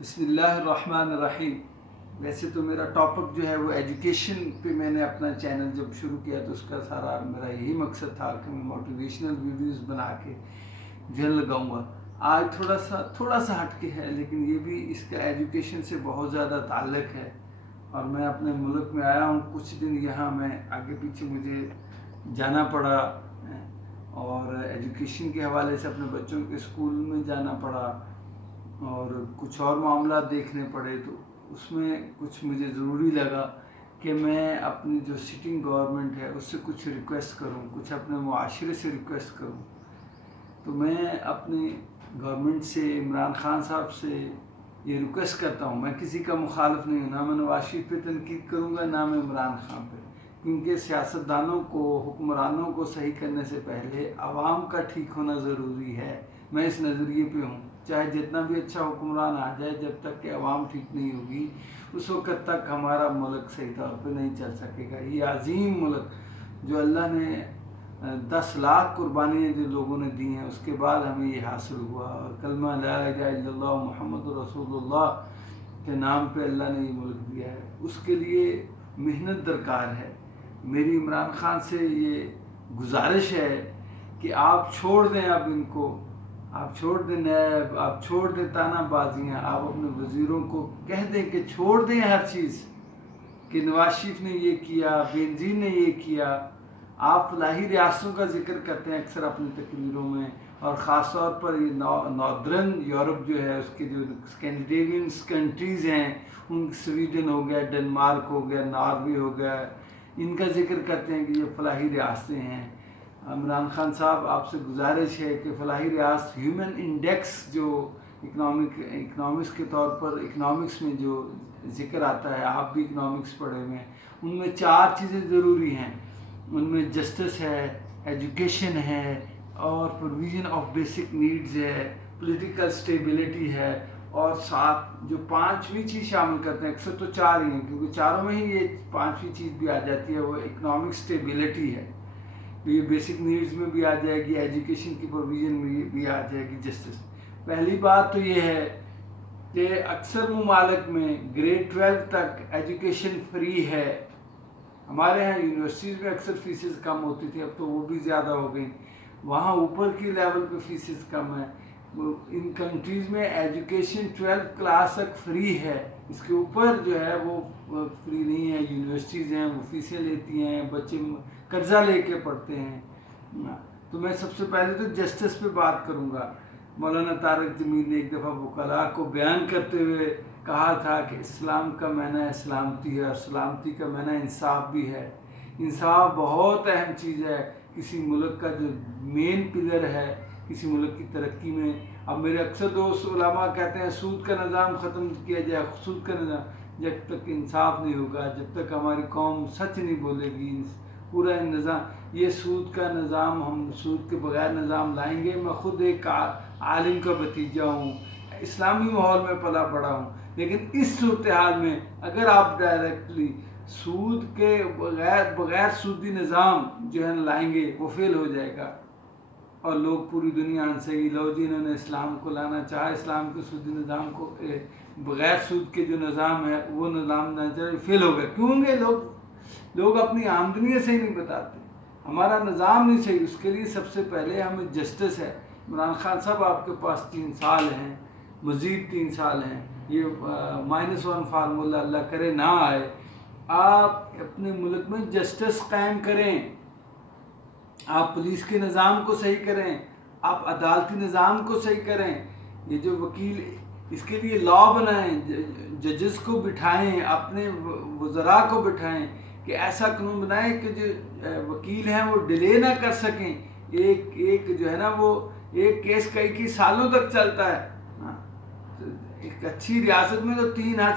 بسم اللہ الرحمن الرحیم۔ ویسے تو میرا ٹاپک جو ہے وہ ایجوکیشن پہ میں نے اپنا چینل جب شروع کیا تو اس کا سارا میرا یہی مقصد تھا کہ میں موٹیویشنل ویڈیوز بنا کے جن لگاؤں گا۔ آج تھوڑا سا ہٹ کے ہے، لیکن یہ بھی اس کا ایجوکیشن سے بہت زیادہ تعلق ہے۔ اور میں اپنے ملک میں آیا ہوں، کچھ دن یہاں میں آگے پیچھے مجھے جانا پڑا اور ایجوکیشن کے حوالے سے اپنے بچوں کے اسکول میں جانا پڑا اور کچھ اور معاملات دیکھنے پڑے، تو اس میں کچھ مجھے ضروری لگا کہ میں اپنی جو سٹنگ گورنمنٹ ہے اس سے کچھ ریکویسٹ کروں، کچھ اپنے معاشرے سے ریکویسٹ کروں۔ تو میں اپنی گورنمنٹ سے، عمران خان صاحب سے یہ ریکویسٹ کرتا ہوں، میں کسی کا مخالف نہیں ہوں، نہ میں نواز شریف پہ تنقید کروں گا نہ میں عمران خان پہ، کیونکہ سیاستدانوں کو، حکمرانوں کو صحیح کرنے سے پہلے عوام کا ٹھیک ہونا ضروری ہے۔ میں اس نظریے پہ ہوں، چاہے جتنا بھی اچھا حکمران آ جائے، جب تک کہ عوام ٹھیک نہیں ہوگی اس وقت تک ہمارا ملک صحیح طور پہ نہیں چل سکے گا۔ یہ عظیم ملک جو اللہ نے 10 لاکھ قربانیاں جو لوگوں نے دی ہیں، اس کے بعد ہمیں یہ حاصل ہوا، اور کلمہ لا الہ الا اللہ محمد رسول اللہ کے نام پہ اللہ نے یہ ملک دیا ہے۔ اس کے لیے محنت درکار ہے۔ میری عمران خان سے یہ گزارش ہے کہ آپ چھوڑ دیں اب ان کو، آپ چھوڑ دیں نیب، آپ چھوڑ دیں تانا بازیاں، آپ اپنے وزیروں کو کہہ دیں کہ چھوڑ دیں ہر چیز، کہ نواز شریف نے یہ کیا، بینظیر نے یہ کیا۔ آپ فلاحی ریاستوں کا ذکر کرتے ہیں اکثر اپنی تقریروں میں، اور خاص طور پر یہ ناردرن یورپ جو ہے، اس کے جو اسکینڈینیوینس کنٹریز ہیں، ان سویڈن ہو گیا، ڈنمارک ہو گیا، ناروے ہو گیا، ان کا ذکر کرتے ہیں کہ یہ فلاحی ریاستیں ہیں۔ عمران خان صاحب، آپ سے گزارش ہے کہ فلاحی ریاست ہیومن انڈیکس جو اکنامکس کے طور پر اکنامکس میں جو ذکر آتا ہے، آپ بھی اکنامکس پڑھے ہوئے ہیں، ان میں 4 چیزیں ضروری ہیں۔ ان میں جسٹس ہے، ایجوکیشن ہے، اور پروویژن آف بیسک نیڈز ہے، پولیٹیکل اسٹیبلٹی ہے، اور ساتھ جو 5ویں چیز شامل کرتے ہیں، اکثر تو 4 ہی ہیں کیونکہ چاروں میں ہی یہ 5ویں چیز بھی آ جاتی ہے، وہ اکنامک اسٹیبلٹی ہے۔ یہ بیسک نیڈز میں بھی آ جائے گی، ایجوکیشن کی پروویژن میں بھی آ جائے گی جسٹس۔ پہلی بات تو یہ ہے کہ اکثر ممالک میں گریڈ 12 تک ایجوکیشن فری ہے۔ ہمارے ہاں یونیورسٹیز میں اکثر فیسز کم ہوتی تھی، اب تو وہ بھی زیادہ ہو گئی، وہاں اوپر کی لیول پہ فیسز کم ہیں۔ ان کنٹریز میں ایجوکیشن 12 کلاس تک فری ہے، اس کے اوپر جو ہے وہ فری نہیں ہے۔ یونیورسٹیز ہیں وہ فیسیں لیتی ہیں، بچے قرضہ لے کے پڑھتے ہیں۔ تو میں سب سے پہلے تو جسٹس پہ بات کروں گا۔ مولانا طارق جمیل نے ایک دفعہ وکلاء کو بیان کرتے ہوئے کہا تھا کہ اسلام کا معنی ہے سلامتی ہے، اور سلامتی کا معنی انصاف بھی ہے۔ انصاف بہت اہم چیز ہے، کسی ملک کا جو مین پلر ہے کسی ملک کی ترقی میں۔ اب میرے اکثر دوست علماء کہتے ہیں سود کا نظام ختم کیا جائے، سود کا نظام، جب تک انصاف نہیں ہوگا، جب تک ہماری قوم سچ نہیں بولے گی، پورا نظام، یہ سود کا نظام، ہم سود کے بغیر نظام لائیں گے۔ میں خود ایک عالم کا بھتیجا ہوں، اسلامی ماحول میں پلا بڑا ہوں، لیکن اس صورتحال میں اگر آپ ڈائریکٹلی سود کے بغیر سودی نظام جو ہے لائیں گے، وہ فیل ہو جائے گا، اور لوگ پوری دنیا سے ہی لو جی، انہوں نے اسلام کو لانا چاہا، اسلام کے سودی نظام کو، بغیر سود کے جو نظام ہے وہ نظام فیل ہو گیا۔ کیوں گے لوگ اپنی آمدنی سے ہی نہیں بتاتے، ہمارا نظام نہیں صحیح۔ اس کے لیے سب سے پہلے ہمیں جسٹس ہے۔ عمران خان صاحب، آپ کے پاس 3 سال ہیں، مزید 3 سال ہیں، یہ -1 فارمولہ اللہ کرے نہ آئے، آپ اپنے ملک میں جسٹس قائم کریں، آپ پولیس کے نظام کو صحیح کریں، آپ عدالتی نظام کو صحیح کریں۔ یہ جو وکیل، اس کے لیے لا بنائیں، ججز کو بٹھائیں، اپنے وزراء کو بٹھائیں کہ ایسا قانون بنائیں کہ جو وکیل ہیں وہ ڈیلے نہ کر سکیں۔ ایک جو ہے نا، وہ ایک کیس کئی سالوں تک چلتا ہے۔ ایک اچھی ریاست میں تو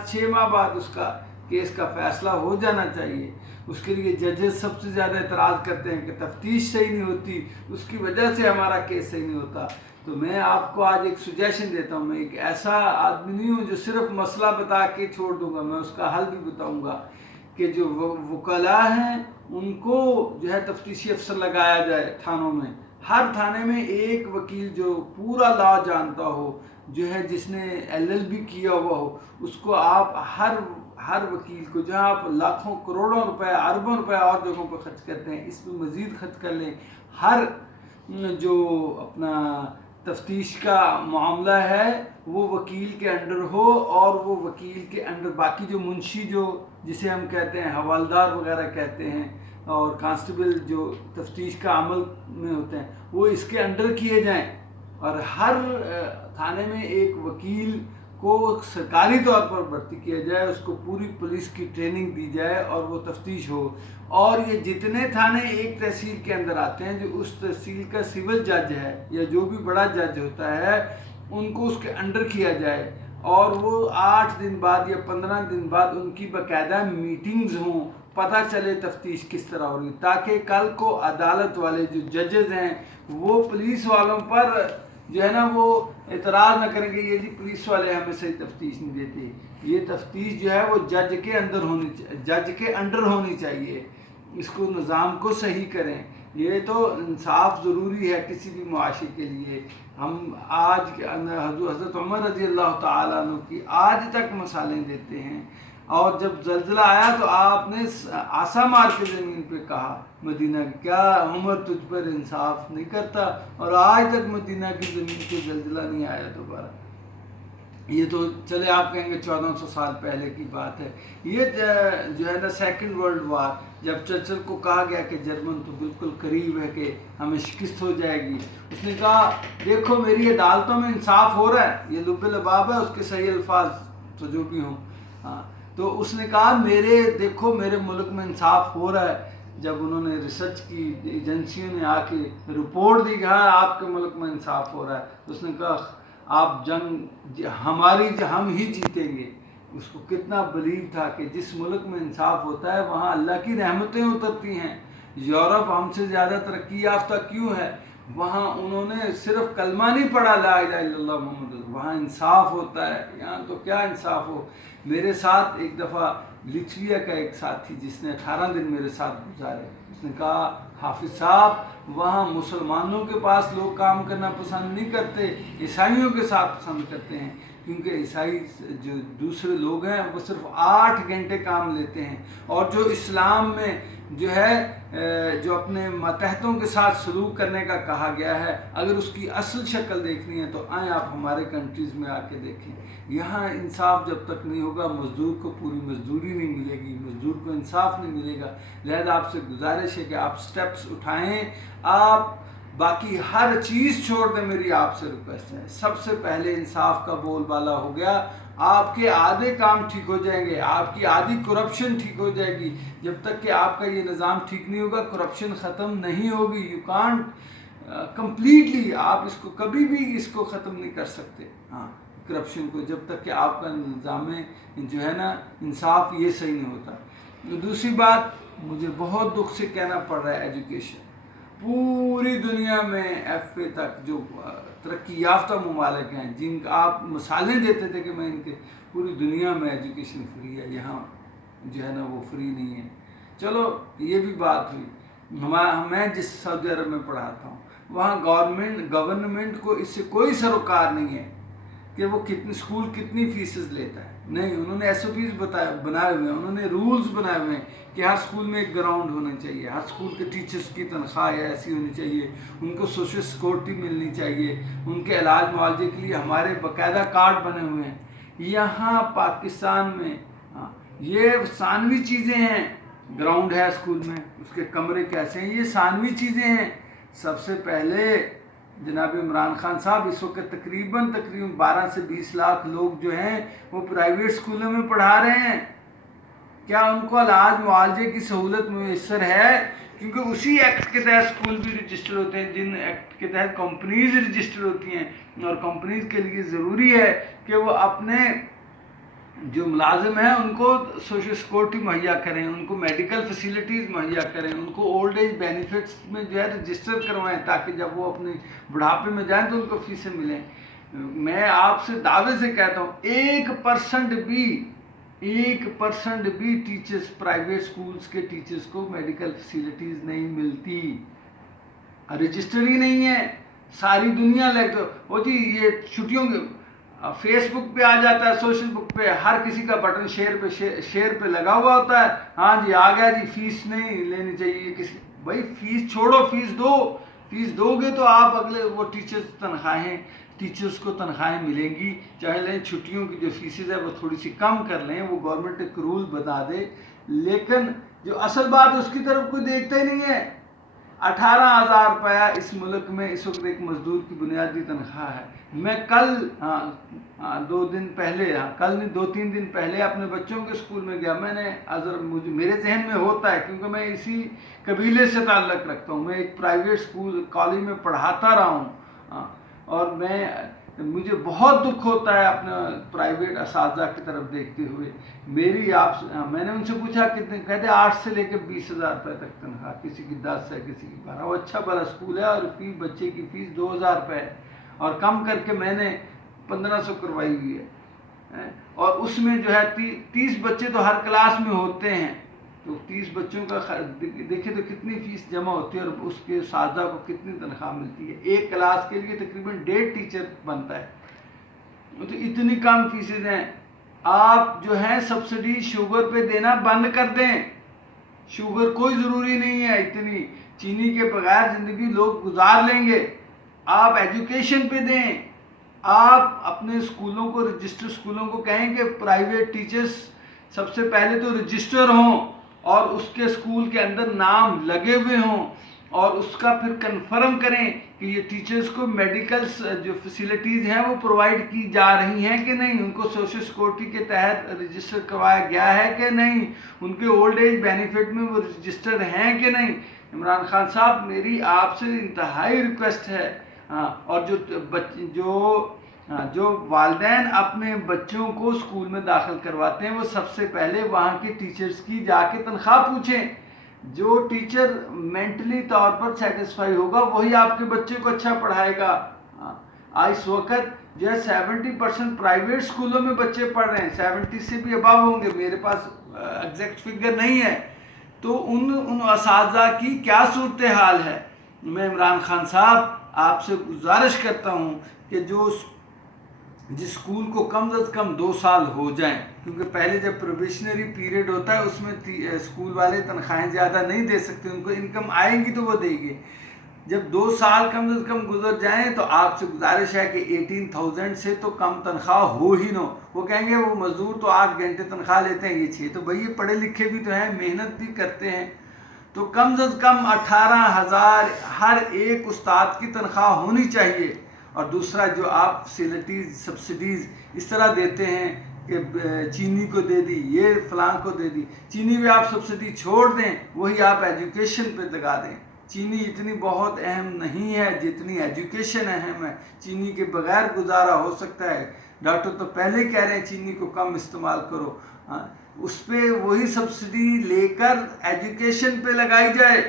6 ماہ بعد اس کا کیس کا فیصلہ ہو جانا چاہیے۔ اس کے لیے ججز سب سے زیادہ اعتراض کرتے ہیں کہ تفتیش صحیح نہیں ہوتی، اس کی وجہ سے ہمارا کیس صحیح نہیں ہوتا۔ تو میں آپ کو آج ایک سجیشن دیتا ہوں، میں ایک ایسا آدمی نہیں ہوں جو صرف مسئلہ بتا کے چھوڑ دوں گا، میں اس کا حل بھی بتاؤں گا کہ جو وکلاء ہیں ان کو جو ہے تفتیشی افسر لگایا جائے تھانوں میں، ہر تھانے میں ایک وکیل جو پورا لا جانتا ہو، جو ہے جس نے LLB کیا ہوا ہو، اس کو آپ ہر وکیل کو، جہاں آپ لاکھوں کروڑوں روپے اربوں روپے اور جگہوں پہ خرچ کرتے ہیں، اس میں مزید خرچ کر لیں. ہر جو اپنا تفتیش کا معاملہ ہے وہ وکیل کے انڈر ہو، اور وہ وکیل کے انڈر باقی جو منشی، جو جسے ہم کہتے ہیں حوالدار وغیرہ کہتے ہیں، اور کانسٹیبل جو تفتیش کا عمل میں ہوتے ہیں، وہ اس کے انڈر کیے جائیں. اور ہر تھانے میں ایک وکیل کو سرکاری طور پر بھرتی کیا جائے، اس کو پوری پولیس کی ٹریننگ دی جائے اور وہ تفتیش ہو. اور یہ جتنے تھانے ایک تحصیل کے اندر آتے ہیں، جو اس تحصیل کا سول جج ہے یا جو بھی بڑا جج ہوتا ہے، ان کو اس کے انڈر کیا جائے، اور وہ 8 دن بعد یا 15 دن بعد ان کی باقاعدہ میٹنگز ہوں، پتہ چلے تفتیش کس طرح ہو رہی، تاکہ کل کو عدالت والے جو ججز ہیں وہ پولیس والوں پر جو ہے نا وہ اعتراض نہ کریں گے، یہ جی پولیس والے ہمیں صحیح تفتیش نہیں دیتے. یہ تفتیش جو ہے وہ جج کے انڈر ہونی چاہیے. اس کو نظام کو صحیح کریں. یہ تو انصاف ضروری ہے کسی بھی معاشرے کے لیے. ہم آج کے حضرت عمر رضی اللہ تعالیٰ عنہ کی آج تک مثالیں دیتے ہیں، اور جب زلزلہ آیا تو آپ نے آسا مار کے زمین پہ کہا مدینہ کی، کیا عمر تجھ پر انصاف نہیں کرتا؟ اور آج تک مدینہ کی زمین پہ زلزلہ نہیں آیا دوبارہ. یہ تو چلے آپ کہیں گے 1400 سال پہلے کی بات ہے. یہ جو ہے نا سیکنڈ ورلڈ وار، جب چرچل کو کہا گیا کہ جرمن تو بالکل قریب ہے کہ ہمیں شکست ہو جائے گی، اس نے کہا دیکھو میری عدالتوں میں انصاف ہو رہا ہے. یہ لب لباب ہے، اس کے صحیح الفاظ تو جو بھی ہوں. ہاں، تو اس نے کہا دیکھو میرے ملک میں انصاف ہو رہا ہے. جب انہوں نے ریسرچ کی، ایجنسیوں نے آ کے رپورٹ دی کہ ہاں آپ کے ملک میں انصاف ہو رہا ہے، تو اس نے کہا آپ جنگ ہم ہی جیتیں گے. اس کو کتنا بلیو تھا کہ جس ملک میں انصاف ہوتا ہے وہاں اللہ کی رحمتیں اترتی ہیں. یورپ ہم سے زیادہ ترقی یافتہ کیوں ہے؟ وہاں انہوں نے صرف کلمہ نہیں پڑھا لا الہ الا اللہ محمد رسول، وہاں انصاف ہوتا ہے. یہاں تو کیا انصاف ہو. میرے ساتھ ایک دفعہ لتویا کا ایک ساتھی جس نے 18 دن میرے ساتھ گزارے، اس نے کہا حافظ صاحب وہاں مسلمانوں کے پاس لوگ کام کرنا پسند نہیں کرتے، عیسائیوں کے ساتھ پسند کرتے ہیں، کیونکہ عیسائی جو دوسرے لوگ ہیں وہ صرف 8 گھنٹے کام لیتے ہیں. اور جو اسلام میں جو ہے جو اپنے ماتحتوں کے ساتھ سلوک کرنے کا کہا گیا ہے، اگر اس کی اصل شکل دیکھنی ہے تو آئیں آپ ہمارے کنٹریز میں آ کے دیکھیں. یہاں انصاف جب تک نہیں ہوگا، مزدور کو پوری مزدوری نہیں ملے گی، مزدور کو انصاف نہیں ملے گا. لہذا آپ سے گزارش ہے کہ آپ سٹیپس اٹھائیں. آپ باقی ہر چیز چھوڑ دیں، میری آپ سے ریکویسٹ ہے. سب سے پہلے انصاف کا بول بالا ہو گیا، آپ کے آدھے کام ٹھیک ہو جائیں گے، آپ کی آدھی کرپشن ٹھیک ہو جائے گی. جب تک کہ آپ کا یہ نظام ٹھیک نہیں ہوگا، کرپشن ختم نہیں ہوگی. یو کانٹ کمپلیٹلی، آپ اس کو کبھی بھی اس کو ختم نہیں کر سکتے. ہاں، کرپشن کو، جب تک کہ آپ کا نظام جو ہے نا انصاف یہ صحیح نہیں ہوتا. دوسری بات مجھے بہت دکھ سے کہنا پڑ رہا ہے، ایجوکیشن پوری دنیا میں FA تک جو ترقی یافتہ ممالک ہیں، جن کا آپ مثالیں دیتے تھے کہ میں ان کے، پوری دنیا میں ایجوکیشن فری ہے، یہاں جو ہے نا وہ فری نہیں ہے. چلو یہ بھی بات ہوئی. میں جس سعودی عرب میں پڑھاتا ہوں وہاں گورنمنٹ کو اس سے کوئی سروکار نہیں ہے کہ وہ اسکول کتنی فیسز لیتا ہے. نہیں، انہوں نے SOPs بنائے ہوئے ہیں، انہوں نے رولز بنائے ہوئے ہیں کہ ہر اسکول میں ایک گراؤنڈ ہونا چاہیے، ہر اسکول کے ٹیچرز کی تنخواہ ایسی ہونی چاہیے، ان کو سوشل سیکورٹی ملنی چاہیے، ان کے علاج معالجے کے لیے ہمارے باقاعدہ کارڈ بنے ہوئے ہیں. یہاں پاکستان میں یہ ثانوی چیزیں ہیں. گراؤنڈ ہے اسکول میں، اس کے کمرے کیسے ہیں، یہ ثانوی چیزیں ہیں. سب سے پہلے جناب عمران خان صاحب اس وقت تقریباً 12 سے 20 لاکھ لوگ جو ہیں وہ پرائیویٹ اسکولوں میں پڑھا رہے ہیں. کیا ان کو علاج معالجے کی سہولت میسر ہے؟ کیونکہ اسی ایکٹ کے تحت اسکول بھی رجسٹر ہوتے ہیں، جن ایکٹ کے تحت کمپنیز رجسٹر ہوتی ہیں، اور کمپنیز کے لیے ضروری ہے کہ وہ اپنے جو ملازم ہیں ان کو سوشل سیکورٹی مہیا کریں، ان کو میڈیکل فیسیلیٹیز مہیا کریں، ان کو اولڈ ایج بینیفٹس میں جو ہے رجسٹر کروائیں، تاکہ جب وہ اپنے بڑھاپے میں جائیں تو ان کو فیسیں ملیں. میں آپ سے دعوے سے کہتا ہوں 1% بھی ٹیچرز، پرائیویٹ سکولز کے ٹیچرز کو میڈیکل فیسیلیٹیز نہیں ملتی، رجسٹر ہی نہیں ہے. ساری دنیا لے تو وہ جی یہ چھٹیوں کے فیس بک پہ آ جاتا ہے، سوشل بک پہ ہر کسی کا بٹن شیئر پہ لگا ہوا ہوتا ہے. ہاں جی آ گیا جی، فیس نہیں لینی چاہیے کسی. بھائی فیس چھوڑو، فیس دو گے تو آپ اگلے وہ ٹیچرز کو تنخواہیں ملیں گی. چاہے لیں چھٹیوں کی جو فیسز ہے وہ تھوڑی سی کم کر لیں، وہ گورنمنٹ ایک رول بنا دے. لیکن جو اصل بات اس کی طرف کوئی دیکھتا ہی نہیں ہے. 18,000 روپیہ اس ملک میں اس وقت ایک مزدور کی بنیادی تنخواہ ہے. میں کل 2-3 دن پہلے اپنے بچوں کے اسکول میں گیا. میں نے میرے ذہن میں ہوتا ہے کیونکہ میں اسی قبیلے سے تعلق رکھتا ہوں. میں ایک پرائیویٹ اسکول کالج میں پڑھاتا رہا ہوں، اور مجھے بہت دکھ ہوتا ہے اپنا پرائیویٹ اساتذہ کی طرف دیکھتے ہوئے. میں نے ان سے پوچھا کتنے، کہتے 8 سے لے کے 20,000 روپے تک تنخواہ، کسی کی 10 ہے کسی کی 12. وہ اچھا بڑا اسکول ہے اور بچے کی فیس 2,000 روپے ہے، اور کم کر کے میں نے 1,500 کروائی ہوئی ہے. اور اس میں جو ہے 30 بچے تو ہر کلاس میں ہوتے ہیں، تو 30 بچوں کا دیکھیں تو کتنی فیس جمع ہوتی ہے، اور اس کے اساتذہ کو کتنی تنخواہ ملتی ہے. ایک کلاس کے لیے تقریباً 1.5 ٹیچر بنتا ہے، تو اتنی کم فیسز ہیں. آپ جو ہے سبسڈی شوگر پہ دینا بند کر دیں. شوگر کوئی ضروری نہیں ہے، اتنی چینی کے بغیر زندگی لوگ گزار لیں گے. آپ ایجوکیشن پہ دیں. آپ اپنے اسکولوں کو، رجسٹر اسکولوں کو کہیں کہ پرائیویٹ ٹیچرز سب سے پہلے تو رجسٹر ہوں، اور اس کے اسکول کے اندر نام لگے ہوئے ہوں، اور اس کا پھر کنفرم کریں کہ یہ ٹیچرز کو میڈیکل جو فیسلٹیز ہیں وہ پرووائڈ کی جا رہی ہیں کہ نہیں، ان کو سوشل سیکورٹی کے تحت رجسٹر کروایا گیا ہے کہ نہیں، ان کے اولڈ ایج بینیفٹ میں وہ رجسٹرڈ ہیں کہ نہیں. عمران خان صاحب، میری آپ سے انتہائی ریکویسٹ ہے. اور جو والدین اپنے بچوں کو اسکول میں داخل کرواتے ہیں وہ سب سے پہلے وہاں کے ٹیچرز کی جا کے تنخواہ پوچھیں. جو ٹیچر مینٹلی طور پر سیٹسفائی ہوگا وہی آپ کے بچے کو اچھا پڑھائے گا. اس وقت جو ہے 70% پرائیویٹ اسکولوں میں بچے پڑھ رہے ہیں، 70 سے بھی ابو ہوں گے، میرے پاس ایگزیکٹ فگر نہیں ہے. تو ان اساتذہ کی کیا صورتحال ہے. میں عمران خان صاحب آپ سے گزارش کرتا ہوں کہ جس اسکول کو کم از کم 2 سال ہو جائیں، کیونکہ پہلے جب پروبیشنری پیریڈ ہوتا ہے اس میں اسکول والے تنخواہیں زیادہ نہیں دے سکتے، ان کو انکم آئیں گی تو وہ دے گی. جب 2 سال کم از کم گزر جائیں تو آپ سے گزارش ہے کہ 18,000 سے تو کم تنخواہ ہو ہی نہ. وہ کہیں گے وہ مزدور تو 8 گھنٹے تنخواہ لیتے ہیں، یہ 6. تو بھئی یہ پڑھے لکھے بھی تو ہیں، محنت بھی کرتے ہیں. تو کم از کم 18,000 ہر ایک استاد کی تنخواہ ہونی چاہیے. اور دوسرا جو آپ فیسلٹیز سبسڈیز اس طرح دیتے ہیں کہ چینی کو دے دی، یہ فلاں کو دے دی، چینی بھی آپ سبسڈی چھوڑ دیں، وہی آپ ایجوکیشن پہ لگا دیں. چینی اتنی بہت اہم نہیں ہے جتنی ایجوکیشن اہم ہے. چینی کے بغیر گزارا ہو سکتا ہے. ڈاکٹر تو پہلے کہہ رہے ہیں چینی کو کم استعمال کرو. اس پہ وہی سبسڈی لے کر ایجوکیشن پہ لگائی جائے.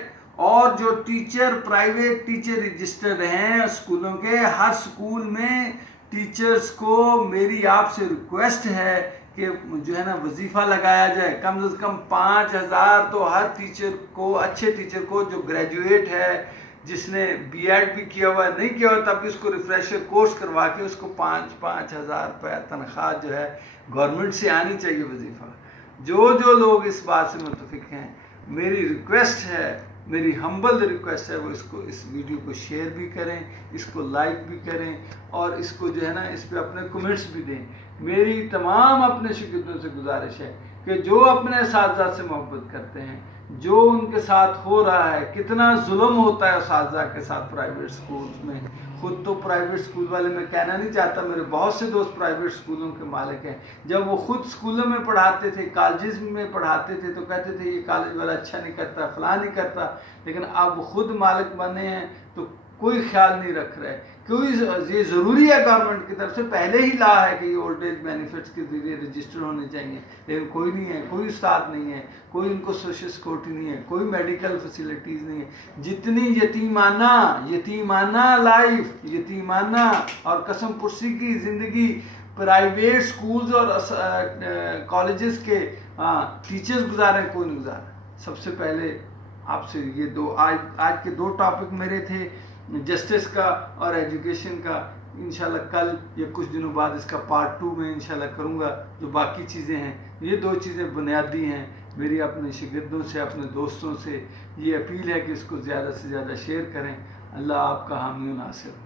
اور جو ٹیچر پرائیویٹ ٹیچر رجسٹرڈ ہیں اسکولوں کے، ہر اسکول میں ٹیچرز کو میری آپ سے ریکویسٹ ہے کہ جو ہے نا وظیفہ لگایا جائے. کم از کم 5,000 تو ہر ٹیچر کو، اچھے ٹیچر کو جو گریجویٹ ہے، جس نے بی ایڈ بھی کیا ہوا نہیں کیا ہوا تب بھی اس کو ریفریشر کورس کروا کے اس کو 5,000 روپے تنخواہ جو ہے گورنمنٹ سے آنی چاہیے وظیفہ. جو لوگ اس بات سے متفق ہیں، میری ریکویسٹ ہے، میری ہمبل ریکویسٹ ہے، وہ اس ویڈیو کو شیئر بھی کریں، اس کو لائک بھی کریں، اور اس کو جو ہے نا اس پہ اپنے کمنٹس بھی دیں. میری تمام اپنے شاگردوں سے گزارش ہے کہ جو اپنے اساتذہ سے محبت کرتے ہیں، جو ان کے ساتھ ہو رہا ہے، کتنا ظلم ہوتا ہے اساتذہ کے ساتھ پرائیویٹ اسکولز میں. خود تو پرائیویٹ اسکول والے میں کہنا نہیں چاہتا، میرے بہت سے دوست پرائیویٹ اسکولوں کے مالک ہیں. جب وہ خود اسکولوں میں پڑھاتے تھے، کالجز میں پڑھاتے تھے، تو کہتے تھے یہ کالج والا اچھا نہیں کرتا، فلاں نہیں کرتا. لیکن اب خود مالک بنے ہیں تو کوئی خیال نہیں رکھ رہے. یہ ضروری ہے گورنمنٹ کی طرف سے پہلے ہی لا ہے کہ یہ اولڈ ایج بینیفٹس کے ذریعے رجسٹر ہونے چاہیے، لیکن کوئی نہیں ہے، کوئی استاد نہیں ہے، کوئی ان کو سوشل سیکورٹی نہیں ہے، کوئی میڈیکل فیسلٹیز نہیں ہے. جتنی یتیمانہ لائف، یتیمانہ اور قسم پرسی کی زندگی پرائیویٹ سکولز اور کالجز کے ٹیچرز گزارے، کوئی نہیں گزارا. سب سے پہلے آپ سے یہ آج کے 2 ٹاپک میرے تھے، جسٹس کا اور ایجوکیشن کا. انشاءاللہ کل یا کچھ دنوں بعد اس کا پارٹ 2 میں انشاءاللہ کروں گا. جو باقی چیزیں ہیں یہ 2 چیزیں بنیادی ہیں. میری اپنے شاگردوں سے اپنے دوستوں سے یہ اپیل ہے کہ اس کو زیادہ سے زیادہ شیئر کریں. اللہ آپ کا حامی و ناصر ہو.